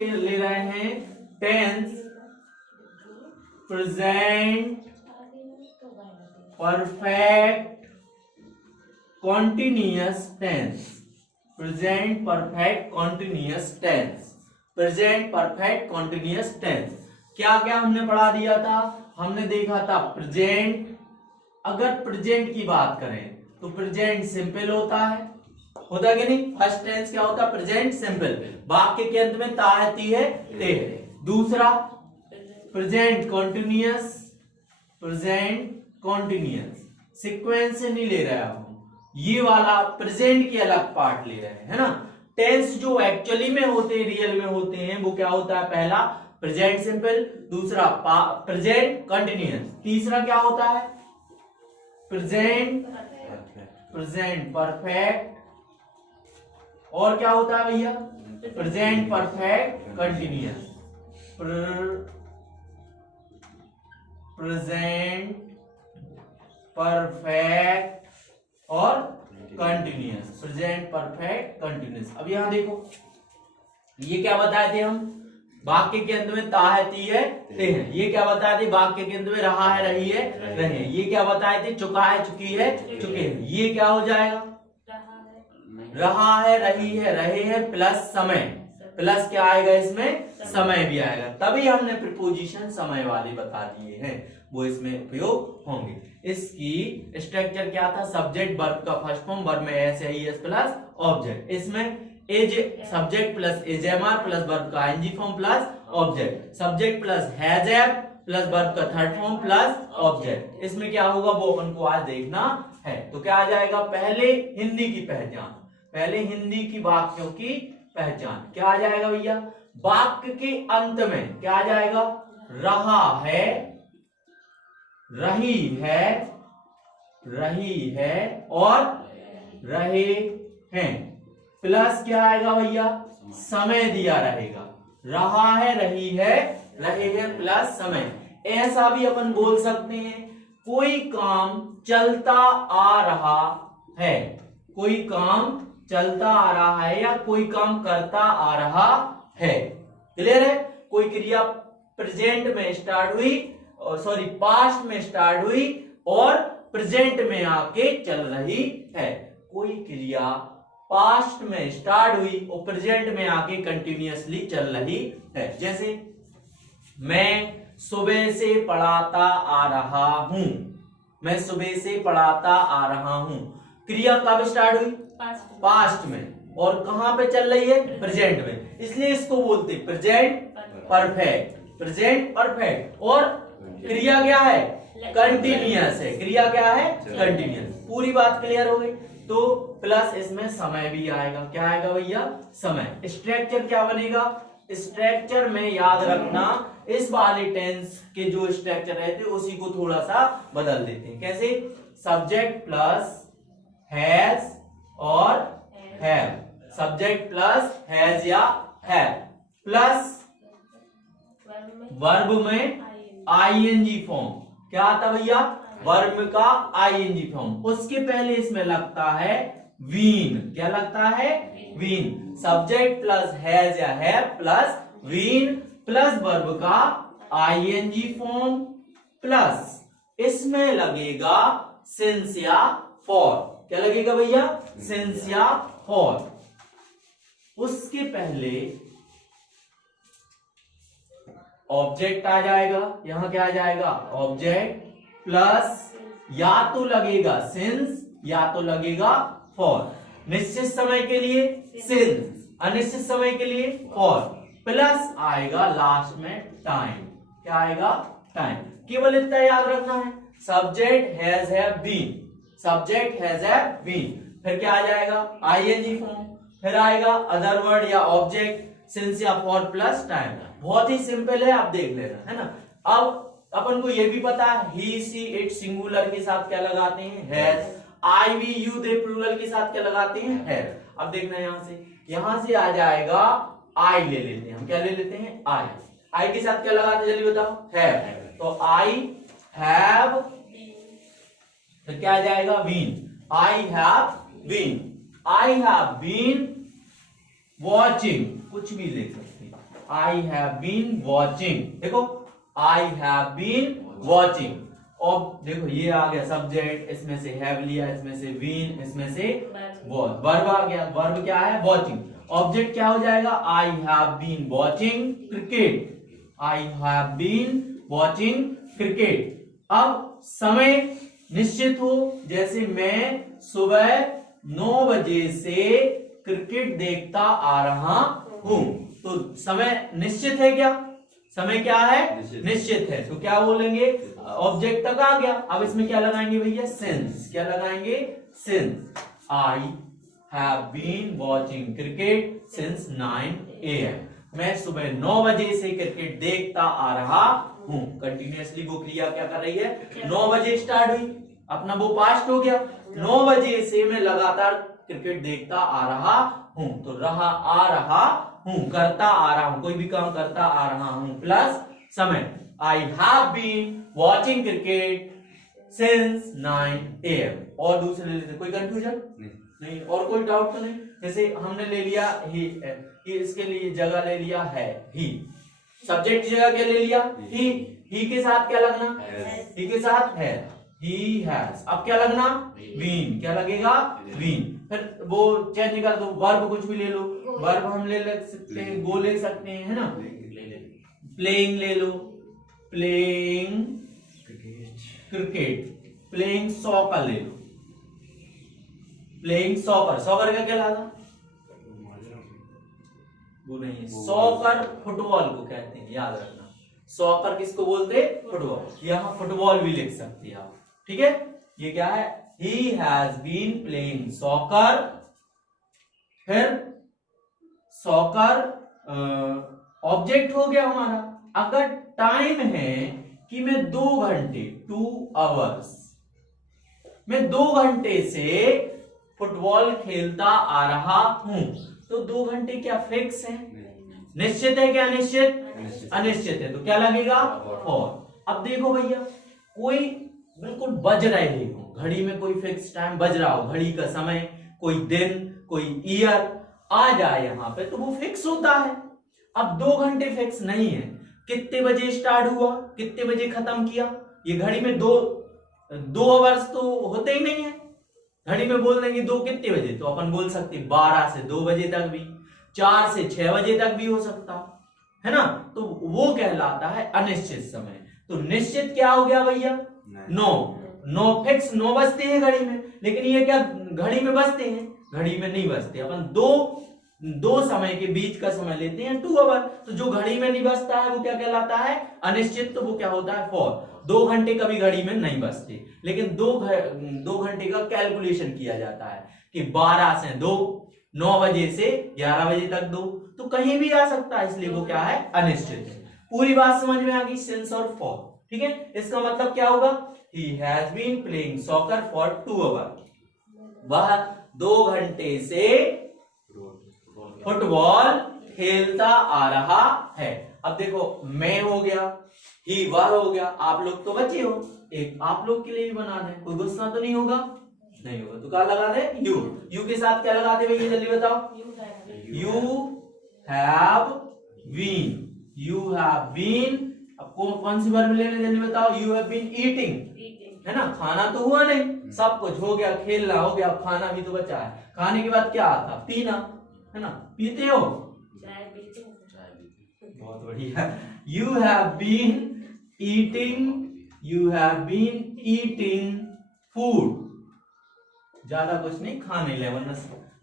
ले रहे हैं tense present perfect continuous tense. Present perfect continuous tense. Present perfect continuous tense क्या क्या हमने पढ़ा दिया था। हमने देखा था प्रेजेंट, अगर प्रेजेंट की बात करें तो प्रेजेंट सिंपल होता है कि नहीं। फर्स्ट टेंस क्या होता है? Present simple. वाक्य के अंत में ता है, ती है, ते है। दूसरा present continuous. Present continuous sequence से नहीं ले रहा हूं, ये वाला प्रेजेंट के अलग पार्ट ले रहे हैं, है ना। टेंस जो एक्चुअली में होते हैं, रियल में होते हैं, वो क्या होता है? पहला प्रेजेंट सिंपल, दूसरा प्रेजेंट कंटिन्यूअस, तीसरा क्या होता है? प्रेजेंट परफेक्ट, और क्या होता है भैया? Present perfect continuous. Present perfect और कंटिन्यूअस। Present perfect continuous. अब यहां देखो, ये क्या बताए थे हम? वाक्य के अंत में ता है, ती है, ते है। ये क्या बताए थे? वाक्य के अंत में रहा है, रही है, रहे। ये क्या बताए थे? चुका है, चुकी है, चुके हैं। ये क्या हो जाएगा? रहा है, रही है, रहे हैं प्लस समय। प्लस क्या आएगा इसमें? समय भी आएगा। तभी हमने प्रीपोजिशन समय वाले बता दिए हैं, वो इसमें उपयोग होंगे। इसकी स्ट्रक्चर क्या था? सब्जेक्ट वर्ब का फर्स्ट फॉर्म, वर्ब में एस है, एस प्लस ऑब्जेक्ट। इसमें एज subject plus is am are plus verb का ING form plus object. Subject plus has have plus verb का थर्ड फॉर्म प्लस ऑब्जेक्ट। इसमें क्या होगा वो अपन को आज देखना है। तो क्या आ जाएगा? पहले हिंदी की पहचान, पहले हिंदी की वाक्यों की पहचान क्या आ जाएगा भैया? वाक्य के अंत में क्या आ जाएगा? रहा है, रही है, रही है और रहे हैं प्लस क्या आएगा भैया? समय दिया रहेगा। रहा है, रही है, रहे हैं प्लस समय। ऐसा भी अपन बोल सकते हैं, कोई काम चलता आ रहा है, कोई काम चलता आ रहा है या कोई काम करता आ रहा है। क्लियर है? कोई क्रिया प्रेजेंट में स्टार्ट हुई, सॉरी पास्ट में स्टार्ट हुई और प्रेजेंट में आके चल रही है। कोई क्रिया पास्ट में स्टार्ट हुई और प्रेजेंट में आके कंटिन्यूअसली चल रही है। जैसे मैं सुबह से पढ़ाता आ रहा हूं। मैं सुबह से पढ़ाता आ रहा हूं। क्रिया कब स्टार्ट हुई? पास्ट में। और कहां पे चल रही है? प्रेजेंट में। इसलिए इसको बोलते प्रेजेंट परफेक्ट। Present perfect. और क्रिया क्या है? कंटिन्यूअस है। क्रिया क्या है? कंटिन्यूअस। पूरी बात क्लियर हो गई। तो प्लस इसमें समय भी आएगा। क्या आएगा भैया? समय। स्ट्रक्चर क्या बनेगा? स्ट्रक्चर में याद रखना, इस वाले टेंस के जो स्ट्रक्चर रहते उसी को थोड़ा सा बदल देते हैं। कैसे? सब्जेक्ट प्लस हैज और हैव। सब्जेक्ट प्लस हैज या हैव प्लस वर्ब में आईएनजी फॉर्म। क्या आता भैया? वर्ब का आईएनजी फॉर्म। उसके पहले इसमें लगता है वीन। क्या लगता है? वीन। सब्जेक्ट प्लस हैज या have plus Wien plus verb का आईएनजी फॉर्म प्लस इसमें लगेगा सिंस या फॉर। क्या लगेगा भैया? सिंस या फॉर। उसके पहले ऑब्जेक्ट आ जाएगा। यहां क्या आ जाएगा? ऑब्जेक्ट प्लस या तो लगेगा सिंस या तो लगेगा फॉर। निश्चित समय के लिए सिंस, अनिश्चित समय के लिए फॉर। प्लस आएगा लास्ट में टाइम। क्या आएगा? टाइम। केवल इतना याद रखना है, subject has have been. Subject has have been. फिर क्या आ जाएगा? ING form. फिर आएगा अदर वर्ड या ऑब्जेक्ट सिंस या फॉर प्लस टाइम। बहुत ही सिंपल है, आप देख लेना, है ना। अब अपन को ये भी पता है ही सी इट सिंगुलर के साथ क्या लगाते हैं? Has. I we you they plural के साथ क्या लगाते हैं? हैव। अब देखना यहां से आ जाएगा आई ले लेते हैं हम। क्या ले लेते हैं? आई। आई के साथ क्या लगाते हैं जल्दी बताओ? हैव। तो आई हैव, तो क्या आ जाएगा? Been. I have been. I have been watching, कुछ भी लिख सकते हैं। आई हैव बीन वॉचिंग, देखो आई हैव बीन वॉचिंग। और देखो ये आ गया सब्जेक्ट, इसमें से हैव लिया, इसमें से बीन, इसमें से वॉच, वर्ब आ गया। वर्ब क्या है? वॉचिंग। ऑब्जेक्ट क्या हो जाएगा? I have been watching cricket, I have been watching cricket. अब समय निश्चित हो, जैसे मैं सुबह 9 बजे से क्रिकेट देखता आ रहा हूं, तो समय निश्चित है क्या? समय क्या है? निश्चित है। तो क्या बोलेंगे? ऑब्जेक्ट तक आ गया। अब इसमें क्या लगाएंगे भैया? सिंस। क्या लगाएंगे? Since. I have been watching cricket since 9 AM, मैं सुबह 9 बजे से क्रिकेट देखता आ रहा हूं। कंटिन्यूअसली वो क्रिया क्या कर रही है? 9 बजे स्टार्ट हुई, अपना वो पास्ट हो गया। 9 बजे से मैं लगातार क्रिकेट देखता आ रहा हूं, तो रहा आ रहा हूं, करता आ रहा हूं, कोई भी काम करता आ रहा हूं प्लस समय। I have been watching cricket since 9 AM। और दूसरे लेते, कोई कंफ्यूजन नहीं? और कोई डाउट तो नहीं? जैसे हमने ले लिया ही, इसके लिए जगह ले लिया है ही, सब्जेक्ट की जगह क्या ले लिया? ही के साथ क्या लगना? ही के साथ है, he has। अब क्या लगना? बीन। क्या लगेगा? बीन। फिर वो चेंज कर दो, वर्ब कुछ भी ले लो। वर्ब हम ले सकते हैं, गो ले सकते हैं, है ना? प्लेइंग ले लो, प्लेइंग क्रिकेट, प्लेइंग सॉकर ले लो, प्लेइंग सॉकर। सॉकर का क्या लगा? वो नहीं है, सॉकर फुटबॉल को कहते हैं, याद रखना। सॉकर किसको बोलते? फुटबॉल। यहां फुटबॉल भी लिख सकते हैं आप, ठीक है? ये क्या है? he has been playing soccer। फिर सॉकर ऑब्जेक्ट हो गया हमारा। अगर टाइम है कि मैं 2 घंटे 2 hours, मैं 2 घंटे से फुटबॉल खेलता आ रहा हूं, तो 2 घंटे क्या फिक्स है? निश्चित है क्या? अनिश्चित? अनिश्चित है, तो क्या लगेगा? और। अब देखो भैया, कोई बिल्कुल बज रहे हो, घड़ी में कोई फिक्स टाइम बज रहा हो, घड़ी का समय, कोई दिन, कोई ईयर आ जाए यहां पे, तो वो फिक्स होता है। अब 2 घंटे फिक्स नहीं है, कितने बजे स्टार्ट हुआ, कितने बजे खत्म किया, ये घड़ी में 2 आवर्स तो होते ही नहीं है। घड़ी में बोल देंगे 2 कितने बजे, तो अपन बोल सकते 12 से 2 बजे तक भी, 4 से 6 बजे तक भी हो सकता है ना? तो वो कहलाता है अनिश्चित समय। तो निश्चित क्या हो गया भैया? 9 फिक्स, 9 बजते हैं घड़ी में, लेकिन ये क्या घड़ी में बजते हैं? घड़ी में नहीं बजते। अपन दो समय के बीच का समय लेते हैं 2 आवर, तो जो घड़ी में नहीं बजता है वो क्या कहलाता है? अनिश्चित। तो वो क्या होता है? फॉर। 2 घंटे कभी घड़ी में नहीं बजते, लेकिन 2 घंटे का कैलकुलेशन किया जाता है कि 12 से 2, 9 बजे से 11 बजे तक 2, तो कहीं भी आ सकता है, इसलिए वो क्या है? अनिश्चित है। पूरी बात समझ में आ गई? सिंस और फॉर, ठीक है? इसका मतलब क्या होगा? he has been playing soccer for 2 hours। वह 2 घंटे से फुटबॉल खेलता आ रहा है। अब देखो, मैं हो गया, ही वह हो गया, आप लोग तो बचे हो, एक आप लोग के लिए भी बना दें, कोई गुस्सा तो नहीं होगा? नहीं होगा। तो क्या लगा दे? यू। यू के साथ क्या लगा दे भैया, जल्दी बताओ? You have been. You have been. अब कौन सी वर्ब लेने, जल्दी बताओ? यू हैव बीन ईटिंग, है ना? खाना तो हुआ नहीं, सब कुछ हो गया, खेलना हो गया, खाना भी तो बचा है। खाने के बाद क्या आता? पीना, है ना? पीते हो? बहुत बढ़िया। You have been eating, you have been eating food. ज्यादा कुछ नहीं, खाने लेवल,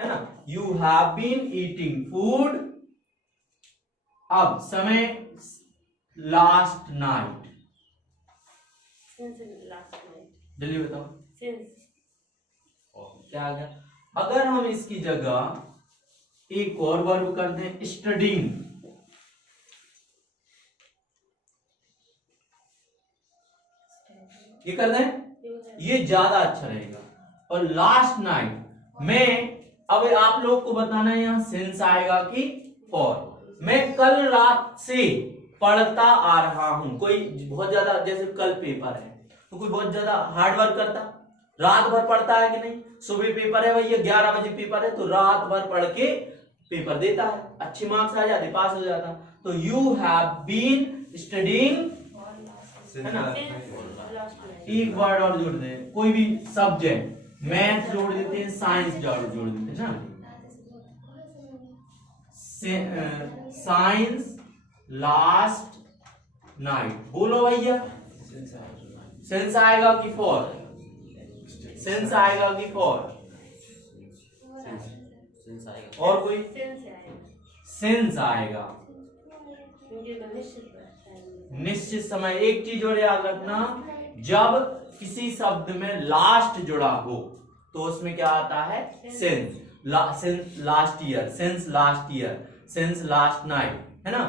है ना? You have been eating food. अब समय लास्ट नाइट, जल्दी बताओ क्या आ गया? अगर हम इसकी जगह एक और वर्ब कर दें, स्टडीइंग, ये कर दें, ये ज्यादा अच्छा रहेगा। और लास्ट नाइट में, अब आप लोग को बताना है यहां सिंस आएगा कि फॉर। मैं कल रात से पढ़ता आ रहा हूं। कोई बहुत ज्यादा, जैसे कल पेपर है, तो कोई बहुत ज्यादा हार्ड वर्क करता, रात भर पढ़ता है कि नहीं? सुबह पेपर है भैया, 11 बजे पेपर है, तो रात भर पढ़ के पेपर देता है, अच्छे मार्क्स आ जाते, पास हो जाता। तो यू हैव बीन स्टडीइंग, है ना। एक वर्ड और जोड़ दें, कोई भी सब्जेक्ट, मैथ जोड़ देते हैं, साइंस जोड़ देते हैं ना। साइंस लास्ट नाइट, बोलो भैया। सेंस आएगा कि फॉर? सेंस आएगा कि फॉर? और कोई? सेंस आएगा। निश्चित समय। एक चीज और याद रखना, जब किसी शब्द में लास्ट जुड़ा हो तो उसमें क्या आता है? Sense. Sense last year, sense last year, sense last night, है ना।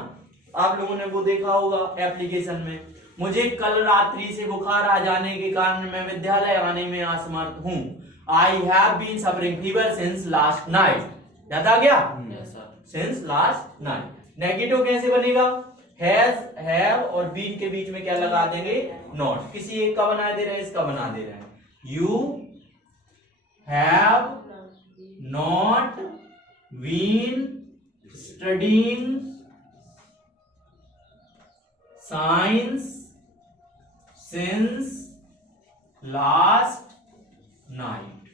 आप लोगों ने वो देखा होगा एप्लीकेशन में, मुझे कल रात्रि से बुखार आ जाने के कारण मैं विद्यालय आने में असमर्थ हूँ। I have been suffering fever since last night. याद आ गया? Since last night. नेगेटिव कैसे बनेगा? हैज, हैव और बीन के बीच में क्या लगा देंगे? नॉट। किसी एक का बना दे रहे हैं, इसका बना दे रहे हैं। You have not been studying science since last night.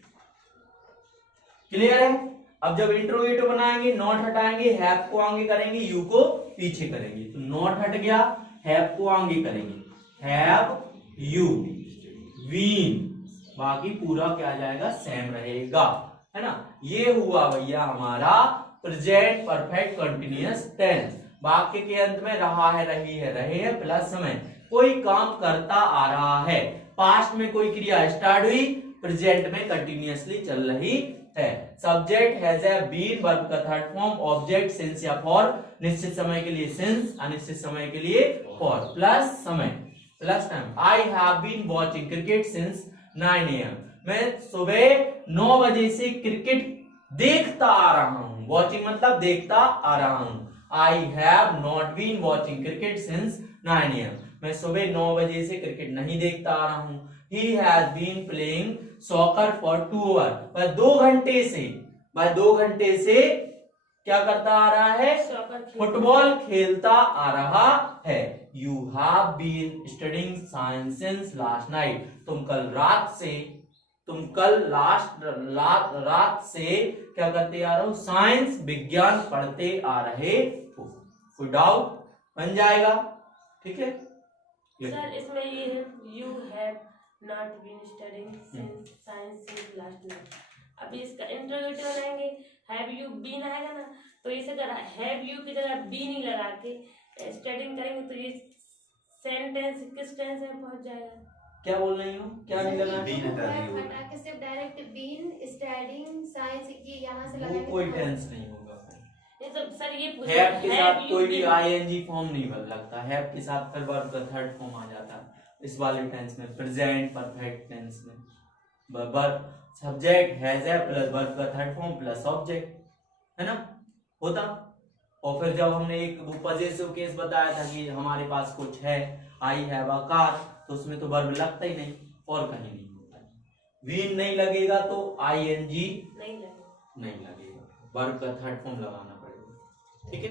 Clear है? अब जब इंट्रोगेटिव बनाएंगे, नॉट हटाएंगे, हैव को आगे करेंगे, यू को पीछे करेंगे। तो नॉट हट गया, हैव को आगे करेंगे, हैव यू बीन, बाकी पूरा क्या जाएगा? सेम रहेगा, है ना। ये हुआ भैया हमारा प्रेजेंट परफेक्ट कंटिन्यूअस टेंस। वाक्य के अंत में रहा है, रही है, रहे है प्लस समय, कोई काम करता आ रहा है। पास्ट में कोई क्रिया स्टार्ट हुई, प्रेजेंट में कंटिन्यूअसली चल रही है। सब्जेक्ट हैज बीन, वर्ब का थर्ड फॉर्म, ऑब्जेक्ट सिंस या फॉर, निश्चित समय के लिए सिंस, अनिश्चित समय के लिए फॉर, प्लस समय plus time. I have been watching cricket since 9 AM। मैं सुबह 9 बजे से क्रिकेट देखता आ रहा हूं। वॉचिंग मतलब देखता आ रहा हूं। I have not been watching cricket since 9 AM। मैं सुबह 9 बजे से क्रिकेट नहीं देखता आ रहा हूं। He has been playing soccer for 2 hours। वह 2 घंटे से क्या करता आ रहा है? फुटबॉल खेलता आ रहा है। You have been studying science since last night। तुम कल रात से क्या करते आ रहे हो? साइंस, विज्ञान पढ़ते आ रहे हो। कोई डाउट? बन जाएगा, ठीक है सर। इसमें ये है you have not been studying science since last night. अभी इसका इंट्रोगेटिव बनाएंगे, हैव यू बीन आएगा ना, तो इसे अगर हैव यू की जगह बीन ही लगा के स्टडीइंग करेंगे तो ये सेंटेंस किस टेंस में पहुंच जाएगा? क्या बोल रही हो? क्या नहीं लगा? बीन हटा के सिर्फ डायरेक्ट बीन स्टडीइंग साइंस की यहां से लगाएंगे, वो कोई टेंस नहीं होगा। ये तो सर ये हैव के साथ कोई भी आईएनजी फॉर्म नहीं बन लगता। हैव के साथ फिर वर्ब का थर्ड फॉर्म आ जाता है इस वाले टेंस में, प्रेजेंट परफेक्ट टेंस में। वर्ब सब्जेक्ट हैज है प्लस वर्ब का थर्ड फॉर्म प्लस ऑब्जेक्ट, है ना, होता। और फिर जब हमने एक वो पॉजिटिव केस बताया था कि हमारे पास कुछ है, आई हैव अ कार, तो उसमें तो वर्ब लगता ही नहीं और कहीं नहीं होता है। वीन नहीं लगेगा तो आईएनजी नहीं लगेगा, वर्ब का थर्ड फॉर्म लगाना पड़ेगा, ठीक है।